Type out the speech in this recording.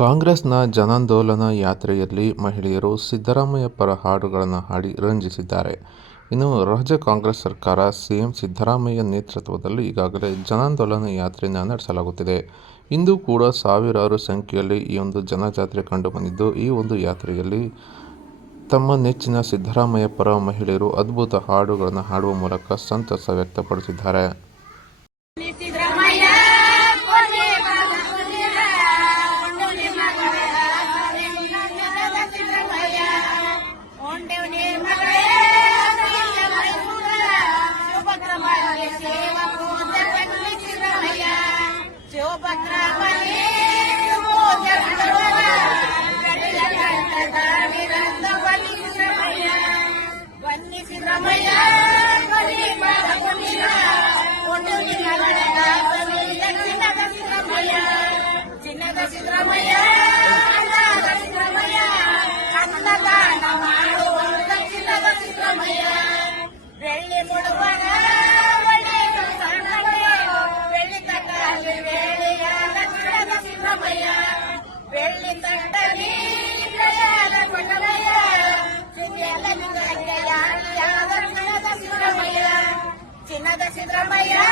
ಕಾಂಗ್ರೆಸ್ನ ಜನಾಂದೋಲನ ಯಾತ್ರೆಯಲ್ಲಿ ಮಹಿಳೆಯರು ಸಿದ್ದರಾಮಯ್ಯ ಪರ ಹಾಡುಗಳನ್ನು ಹಾಡಿ ರಂಜಿಸಿದ್ದಾರೆ. ಇನ್ನು ರಾಜ್ಯ ಕಾಂಗ್ರೆಸ್ ಸರ್ಕಾರ, ಸಿಎಂ ಸಿದ್ದರಾಮಯ್ಯ ನೇತೃತ್ವದಲ್ಲಿ ಈಗಾಗಲೇ ಜನಾಂದೋಲನ ಯಾತ್ರೆಯನ್ನು ನಡೆಸಲಾಗುತ್ತಿದೆ. ಇಂದು ಕೂಡ ಸಾವಿರಾರು ಸಂಖ್ಯೆಯಲ್ಲಿ ಈ ಒಂದು ಜನಜಾತ್ರೆ ಕಂಡು ಬಂದಿದ್ದು, ಈ ಒಂದು ಯಾತ್ರೆಯಲ್ಲಿ ತಮ್ಮ ನೆಚ್ಚಿನ ಸಿದ್ದರಾಮಯ್ಯ ಪರ ಮಹಿಳೆಯರು ಅದ್ಭುತ ಹಾಡುಗಳನ್ನು ಹಾಡುವ ಮೂಲಕ ಸಂತಸ ವ್ಯಕ್ತಪಡಿಸಿದ್ದಾರೆ. Ramaya. నగ సిద్ధరమయ్యా